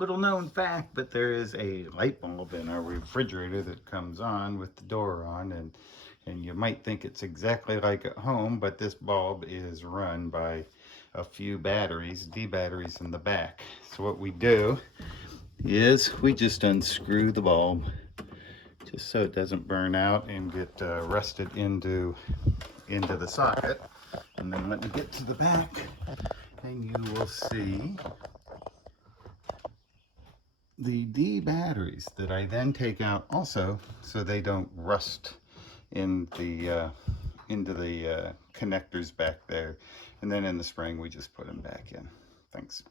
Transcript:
little known fact, but there is a light bulb in our refrigerator that comes on with the door on, and you might think it's exactly like at home, but this bulb is run by a few batteries, D batteries in the back. So what we do is we just unscrew the bulb just so it doesn't burn out and get rusted into the socket. And then let me get to the back, and you will see the D batteries that I then take out also so they don't rust in the into the connectors back there. And then in the spring we just put them back in. Thanks.